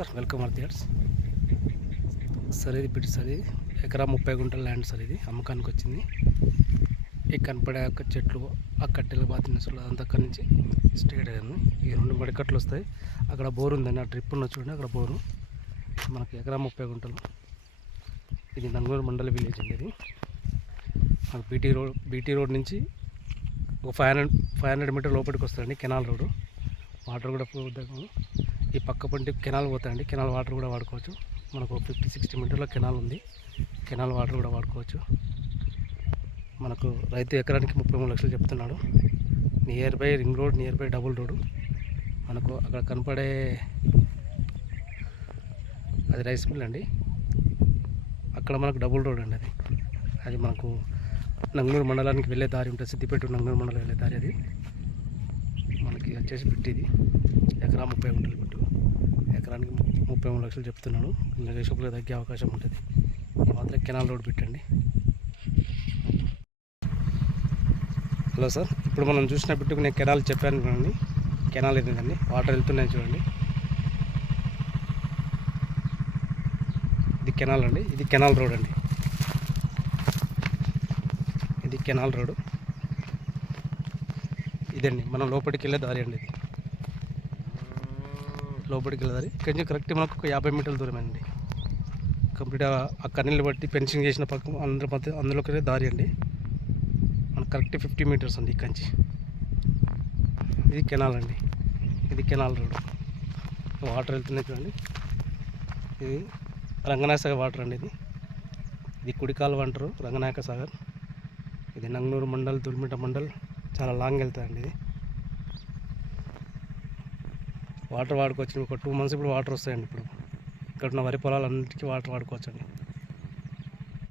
Sir, welcome ఆర్తియార్స్. Sir ఇది bit sir, ఇది ఎకరా 30 గుంటల ల్యాండ్ సార్. ఇది అమ్మకానికి వచ్చింది. ఈ కనపడే అక్క చెట్లు, ఆ కట్టెలు బాతినెస్లు అదంతా అక్కడి నుంచి స్ట్రేట్ అయ్యింది. ఈ 2 మడికట్లు వస్తాయి. అక్కడ బోర్ ఉందండి, ఆ డ్రిప్ ఉన్న చూడండి, అక్కడ బోరు. మనకి ఎకరా 30 గుంటలు. ఇది నంగూరు మండల విలేజ్ అండి. ఇది మనకు బీటీ రోడ్ నుంచి ఒక 500 మీటర్ లోపలికి వస్తుందండి. కెనాల్ రోడ్డు, వాటర్ కూడా ఈ పక్క పంటి కెనాల్ పోతాయండి. కెనాల్ వాటర్ కూడా వాడుకోవచ్చు. మనకు 50-60 మీటర్ల కెనాల్ ఉంది. కెనాల్ వాటర్ కూడా వాడుకోవచ్చు. మనకు రైతు ఎకరానికి 33 లక్షలు చెప్తున్నాడు. Near by ring road, near by double road. మనకు అక్కడ కనపడే అది రైస్ మిల్ అండి. అక్కడ మనకు డబుల్ రోడ్ అండి. అది మనకు నంగనూరు మండలానికి వెళ్ళే దారి ఉంటుంది. సిద్దిపేట నంగనూరు మండలం వెళ్ళే దారి. అది మనకి వచ్చేసి బిట్టిది ఎకరా 30 గుంటలు బిట్టు. ఎకరానికి 33 లక్షలు చెప్తున్నాను. నెగోషియబుల్గా తగ్గే అవకాశం ఉంటుంది. ఈ మాత్రం కెనాల్ రోడ్ పెట్టండి. హలో సార్, ఇప్పుడు మనం చూసిన బిట్టుకు నేను కెనాల్ చెప్పాను చూడండి. కెనాల్ ఇదండి, వాటర్ వెళ్తున్నాయి చూడండి. ఇది కెనాల్ అండి, ఇది కెనాల్ రోడ్ అండి. ఇది కెనాల్ రోడ్ ఇదండి. మనం లోపలికి వెళ్ళే దారి అండి. ఇది లోపలికి వెళ్ళే దారి. ఇక్కడి నుంచి కరెక్ట్ మనకు ఒక 50 మీటర్ల దూరం అండి. కంప్లీట్గా ఆ కన్నీళ్ళు బట్టి ఫెన్సింగ్ చేసిన పక్క అందులోకి వెళ్ళే దారి అండి. మనకు కరెక్ట్ 50 మీటర్స్ అండి ఇక్కడి నుంచి. ఇది కెనాల్ అండి, ఇది కెనాల్ రోడ్. వాటర్ వెళ్తున్నాయి చూడండి. ఇది రంగనాయక సాగర్ వాటర్ అండి. ఇది కుడి కాలువ అంటారు, రంగనాయక సాగర్. ఇది నంగనూరు మండల్, దుల్మిట మండల్, చాలా లాంగ్ వెళ్తాయండి. ఇది వాటర్ వాడుకోవచ్చు. ఒక 2 మంత్స్ ఇప్పుడు వాటర్ వస్తాయండి. ఇప్పుడు ఇక్కడ ఉన్న వరి పొలాలన్నిటికీ వాటర్ వాడుకోవచ్చండి.